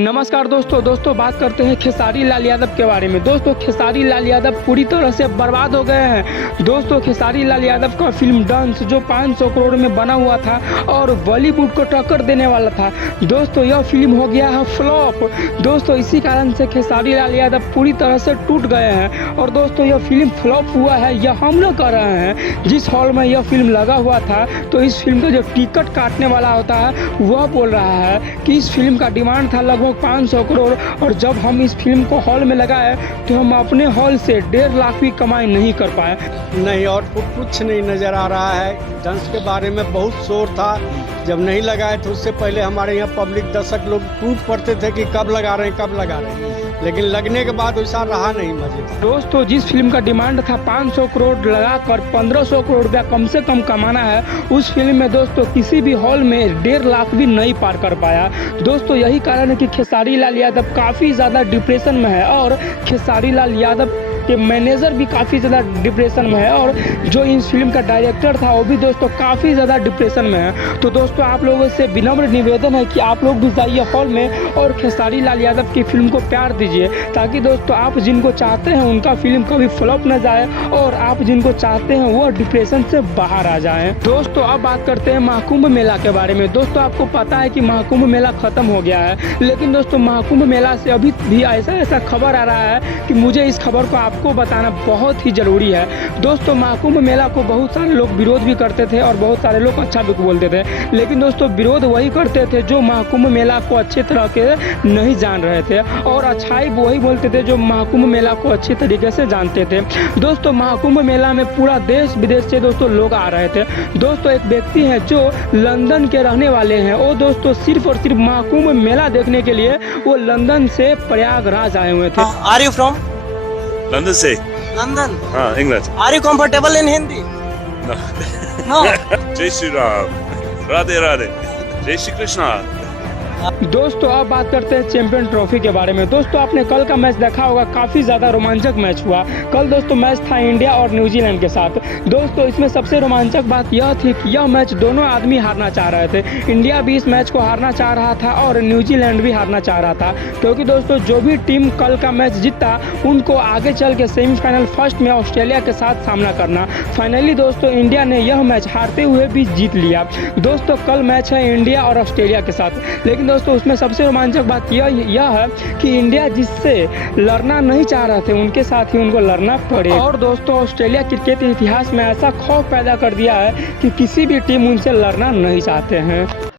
नमस्कार दोस्तों बात करते हैं खेसारी लाल यादव के बारे में। दोस्तों खेसारी लाल यादव पूरी तरह से बर्बाद हो गए हैं। दोस्तों खेसारी लाल यादव का फिल्म डंस जो 500 करोड़ में बना हुआ था और बॉलीवुड को टक्कर देने वाला था, दोस्तों यह फिल्म हो गया है फ्लॉप। दोस्तों इसी कारण से खेसारी लाल यादव पूरी तरह से टूट गए हैं और दोस्तों यह फिल्म फ्लॉप हुआ है, यह हम लोग कर रहे हैं। जिस हॉल में यह फिल्म लगा हुआ था तो इस फिल्म का जो टिकट काटने वाला होता है वह बोल रहा है कि इस फिल्म का डिमांड था लगभग 500 करोड़ और जब हम इस फिल्म को हॉल में लगाए तो हम अपने हॉल से 1.5 लाख भी कमाई नहीं कर पाए। नहीं और कुछ नहीं नज़र आ रहा है। डांस के बारे में बहुत शोर था, जब नहीं लगाए तो उससे पहले हमारे यहाँ पब्लिक दर्शक लोग टूट पड़ते थे कि कब लगा रहे हैं, लेकिन लगने के बाद वैसा रहा नहीं मजे। दोस्तों जिस फिल्म का डिमांड था 500 करोड़ लगाकर 1500 करोड़ रुपया कम से कम कमाना है, उस फिल्म में दोस्तों किसी भी हॉल में 1.5 लाख भी नहीं पार कर पाया। दोस्तों यही कारण है कि खेसारी लाल यादव काफ़ी ज़्यादा डिप्रेशन में है और खेसारी लाल यादव के मैनेजर भी काफ़ी ज़्यादा डिप्रेशन में है और जो इस फिल्म का डायरेक्टर था वो भी दोस्तों काफ़ी ज़्यादा डिप्रेशन में है। तो दोस्तों आप लोगों से विनम्र निवेदन है कि आप लोग भी जाइए हॉल में और खेसारी लाल यादव की फिल्म को प्यार दीजिए, ताकि दोस्तों आप जिनको चाहते हैं उनका फिल्म कभी फ्लॉप न जाए और आप जिनको चाहते हैं वो डिप्रेशन से बाहर आ जाएं। दोस्तों अब बात करते हैं महाकुंभ मेला के बारे में। दोस्तों आपको पता है कि महाकुंभ मेला खत्म हो गया है, लेकिन दोस्तों महाकुंभ मेला से अभी भी ऐसा खबर आ रहा है कि मुझे इस खबर को आपको बताना बहुत ही जरूरी है। दोस्तों महाकुंभ मेला को बहुत सारे लोग विरोध भी करते थे और बहुत सारे लोग अच्छा भी बोलते थे, लेकिन दोस्तों विरोध वही करते थे जो महाकुंभ मेला को अच्छे तरह के नहीं जान रहे थे और अच्छाई वही बोलते थे जो महाकुंभ मेला को अच्छी तरीके से जानते थे। दोस्तों महाकुंभ मेला में पूरा देश विदेश से दोस्तों लोग आ रहे थे। दोस्तों एक व्यक्ति है जो लंदन के रहने वाले हैं, वो दोस्तों सिर्फ और सिर्फ महाकुंभ मेला देखने के लिए वो लंदन से प्रयागराज आए हुए थे। Are you from London से London? हाँ England। Are you comfortable in Hindi? No। No. जय श्री राम, राधे राधे, जय श्री कृष्णा। दोस्तों अब बात करते हैं चैंपियन ट्रॉफी के बारे में। दोस्तों आपने कल का मैच देखा होगा, काफ़ी ज़्यादा रोमांचक मैच हुआ। कल दोस्तों मैच था इंडिया और न्यूजीलैंड के साथ। दोस्तों इसमें सबसे रोमांचक बात यह थी कि यह मैच दोनों आदमी हारना चाह रहे थे। इंडिया भी इस मैच को हारना चाह रहा था और न्यूजीलैंड भी हारना चाह रहा था, क्योंकि दोस्तों जो भी टीम कल का मैच जीतता उनको आगे चल के सेमीफाइनल फर्स्ट में ऑस्ट्रेलिया के साथ सामना करना। फाइनली दोस्तों इंडिया ने यह मैच हारते हुए भी जीत लिया। दोस्तों कल मैच है इंडिया और ऑस्ट्रेलिया के साथ, लेकिन दोस्तों उसमें सबसे रोमांचक बात यह है कि इंडिया जिससे लड़ना नहीं चाह रहे थे उनके साथ ही उनको लड़ना पड़े। और दोस्तों ऑस्ट्रेलिया क्रिकेट इतिहास में ऐसा खौफ पैदा कर दिया है कि किसी भी टीम उनसे लड़ना नहीं चाहते हैं।